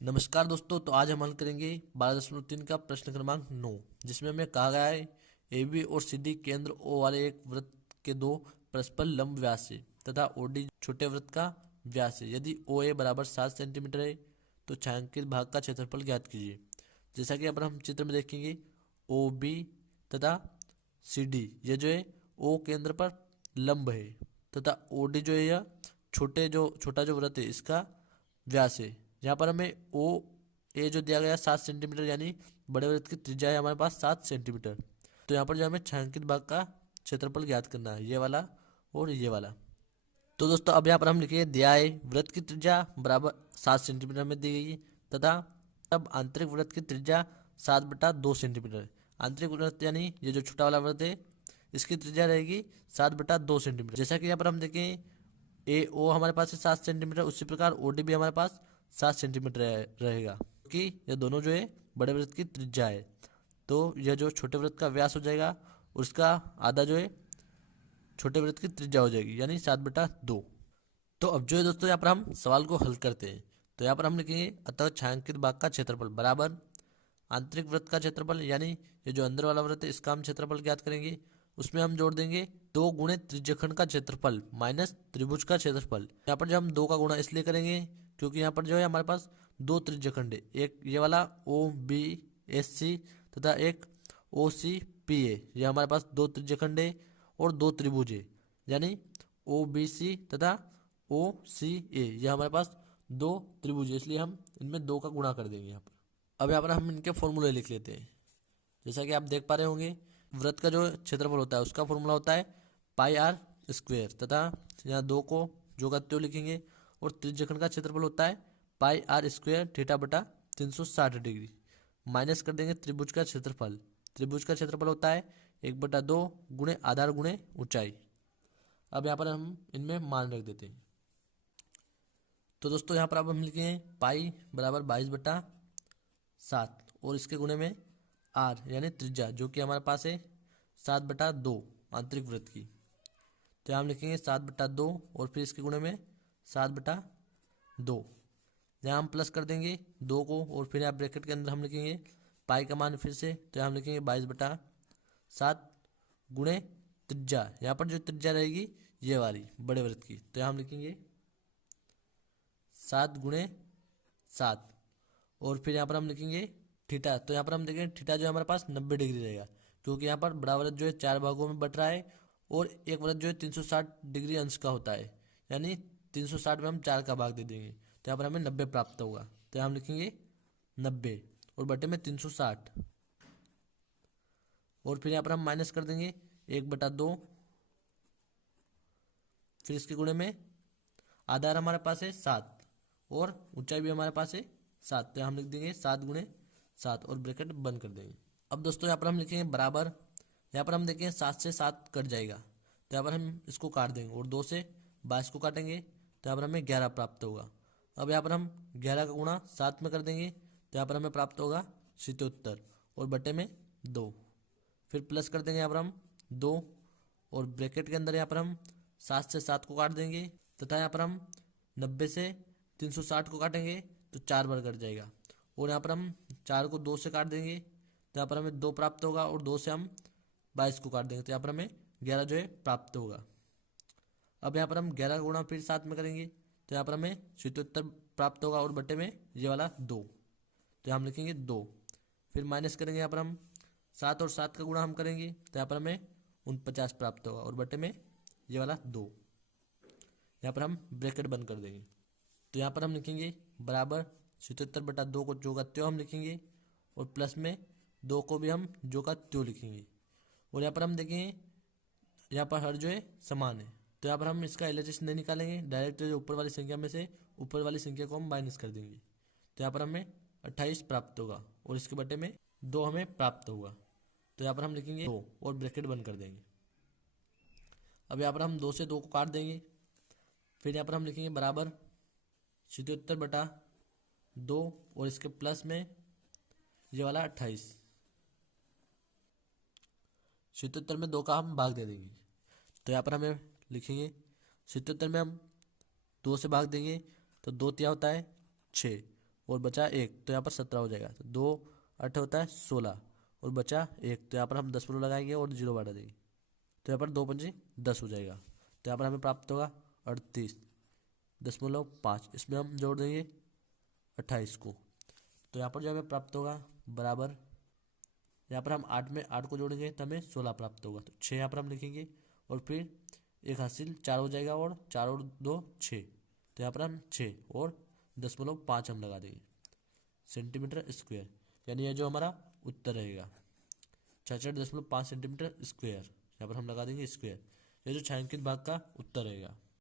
नमस्कार दोस्तों। तो आज हम हल करेंगे 12.3 का प्रश्न क्रमांक 9, जिसमें हमें कहा गया है ए बी और सी डी केंद्र ओ वाले एक वृत्त के दो परस्पर लंब व्यास है तथा ओ डी छोटे वृत्त का व्यास है। यदि ओ ए बराबर 7 सेंटीमीटर है तो छायांकित भाग का क्षेत्रफल ज्ञात कीजिए। जैसा कि अब हम चित्र में देखेंगे, ओ बी तथा सी डी ये जो है ओ केंद्र पर लंब है तथा ओ डी जो है यह छोटा जो वृत्त है इसका व्यास है। यहाँ पर हमें ओ ए जो दिया गया 7 सेंटीमीटर, यानी बड़े वृत्त की त्रिज्या है हमारे पास 7 सेंटीमीटर। तो यहाँ पर जो हमें छायांकित भाग का क्षेत्रफल ज्ञात करना है, ये वाला और ये वाला। तो दोस्तों अब यहाँ पर हम लिखेंगे दिया है वृत्त की त्रिज्या बराबर 7 सेंटीमीटर में दी गई है तथा अब आंतरिक वृत्त की त्रिज्या 7/2 सेंटीमीटर है। आंतरिक वृत्त यानी ये जो छोटा वाला वृत्त है इसकी त्रिज्या रहेगी 7/2 सेंटीमीटर। जैसा कि यहाँ पर हम देखें ए ओ हमारे पास है 7 सेंटीमीटर, उसी प्रकार ओ डी भी हमारे पास 7 सेंटीमीटर रहेगा, क्योंकि ये दोनों जो है बड़े वृत्त की त्रिज्या है। तो यह जो छोटे वृत्त का व्यास हो जाएगा और उसका आधा जो है छोटे वृत्त की त्रिज्या हो जाएगी, यानी 7/2। तो अब जो है दोस्तों यहाँ पर हम सवाल को हल करते हैं। तो यहाँ पर हम लिखेंगे अतः छायांकित भाग का क्षेत्रफल बराबर आंतरिक वृत्त का क्षेत्रफल, यानी ये जो अंदर वाला वृत्त है इसका हम क्षेत्रफल ज्ञात करेंगे। उसमें हम जोड़ देंगे 2 गुणे त्रिज्यखंड का क्षेत्रफल माइनस त्रिभुज का क्षेत्रफल। यहाँ पर जो हम 2 का गुणा इसलिए करेंगे क्योंकि यहाँ पर जो है हमारे पास 2 त्रिज्यखंड है, एक ये वाला ओ बी एस सी तथा एक ओ सी पी ए। ये हमारे पास 2 त्रिज्यखंड है और 2 त्रिभुज है, यानी ओ बी सी तथा ओ सी ए। ये हमारे पास 2 त्रिभुज है, इसलिए हम इनमें 2 का गुणा कर देंगे यहाँ पर। अब यहाँ पर हम इनके फॉर्मूले लिख लेते हैं। जैसा कि आप देख पा रहे होंगे, वृत्त का जो क्षेत्रफल होता है उसका फॉर्मूला होता है पाई आर स्क्वेयर तथा यहाँ 2 को जो का त्यों लिखेंगे, और त्रिज्यखंड का क्षेत्रफल होता है पाई आर स्क्वेयर थीटा बटा 360 डिग्री। माइनस कर देंगे त्रिभुज का क्षेत्रफल। त्रिभुज का क्षेत्रफल होता है 1/2 गुणे आधार गुणे ऊंचाई। अब यहाँ पर हम इनमें मान रख देते हैं। तो दोस्तों यहाँ पर अब हम लिखेंगे पाई बराबर 22/7 और इसके गुणे में आर यानी त्रिज्या जो कि हमारे पास है 7/2 आंतरिक वृत्त की। तो यहाँ हम लिखेंगे 7/2 और फिर इसके गुणे में 7/2। यहाँ हम प्लस कर देंगे 2 को और फिर यहाँ ब्रैकेट के अंदर हम लिखेंगे पाई का मान फिर से। तो यहाँ हम लिखेंगे 22/7 गुणे त्रिज्या, यहाँ पर जो त्रिज्या रहेगी ये वाली बड़े वृत्त की। तो यहाँ हम लिखेंगे 7 गुणे 7 और फिर यहाँ पर हम लिखेंगे थीटा। तो यहाँ पर हम देखेंगे थीटा जो हमारे पास 90 डिग्री रहेगा, क्योंकि यहाँ पर बड़ा वृत्त जो है 4 भागों में बट रहा है और एक वृत्त जो है 360 डिग्री अंश का होता है, यानी 360 में हम 4 का भाग दे देंगे तो यहाँ पर हमें 90 प्राप्त होगा। तो यहाँ हम लिखेंगे 90 और बटे में 360 और फिर यहाँ पर हम माइनस कर देंगे 1/2, फिर इसके गुणे में आधार हमारे पास है 7 और ऊंचाई भी हमारे पास है 7। तो हम लिख देंगे 7 गुणे 7 और ब्रैकेट बंद कर देंगे। अब दोस्तों यहाँ पर हम लिखेंगे बराबर, यहाँ पर हम देखेंगे 7 से 7 कट जाएगा तो यहाँ पर हम इसको काट देंगे और 2 से 22 को काटेंगे तो यहाँ पर हमें 11 प्राप्त होगा। अब यहाँ पर हम 11 का गुणा 7 में कर देंगे तो यहाँ पर हमें प्राप्त होगा 77 और बटे में 2। फिर प्लस कर देंगे यहाँ पर हम 2 और ब्रैकेट के अंदर यहाँ पर हम 7 से 7 को काट देंगे तथा यहाँ पर हम 90 से 360 को काटेंगे तो 4 बार कट जाएगा और यहाँ पर हम 4 को 2 से काट देंगे तो यहाँ पर हमें 2 प्राप्त होगा और 2 से हम 22 को काट देंगे तो यहाँ पर हमें 11 जो है प्राप्त होगा। अब यहाँ पर हम 11 का गुणा फिर 7 में करेंगे तो यहाँ पर हमें 77 प्राप्त होगा और बटे में ये वाला 2। तो हम लिखेंगे 2, फिर माइनस करेंगे यहाँ पर हम 7 और 7 का गुणा हम करेंगे तो यहाँ पर हमें 49 प्राप्त होगा और बटे में ये वाला 2। यहाँ पर हम ब्रैकेट बंद कर देंगे। तो यहाँ पर हम लिखेंगे बराबर 77/2 को जो का त्यों हम लिखेंगे और प्लस में 2 को भी हम जो का त्यों लिखेंगे और यहाँ पर हम देखेंगे यहाँ पर हर जो है समान है तो यहाँ पर हम इसका एलएचएस नहीं निकालेंगे, डायरेक्ट जो ऊपर वाली संख्या में से ऊपर वाली संख्या को हम माइनस कर देंगे। तो यहाँ पर हमें 28 प्राप्त होगा और इसके बटे में 2 हमें प्राप्त होगा। तो यहाँ पर हम लिखेंगे 2 और ब्रैकेट बंद कर देंगे। अब यहाँ पर हम 2 से 2 को काट देंगे, फिर यहाँ पर हम लिखेंगे बराबर 77/2 और इसके प्लस में ये वाला 28। 77 में 2 का हम भाग दे देंगे तो यहाँ पर हमें लिखेंगे 77 में हम 2 से भाग देंगे तो 2 तिया होता है 6 और बचा 1, तो यहाँ पर 17 हो जाएगा। तो 2 8 होता है 16 और बचा 1, तो यहाँ पर हम 10 लगाएंगे और 0 बढ़ा देंगे, तो यहाँ पर 2 5 10 हो जाएगा। तो यहाँ पर हमें प्राप्त होगा 38.5। इसमें हम जोड़ देंगे 28 को, तो यहाँ पर जो हमें प्राप्त होगा बराबर, यहाँ पर हम 8 में 8 को जोड़ेंगे तो हमें 16 प्राप्त होगा। तो 6 यहाँ पर हम लिखेंगे और फिर एक हासिल 4 हो जाएगा और 4 और 2 6, तो यहाँ पर हम 6 और 0.5 हम लगा देंगे सेंटीमीटर स्क्वायर, यानी यह जो हमारा उत्तर रहेगा 66.5 सेंटीमीटर स्क्वायर। यहाँ पर हम लगा देंगे स्क्वायर, यह जो छायांकित भाग का उत्तर रहेगा।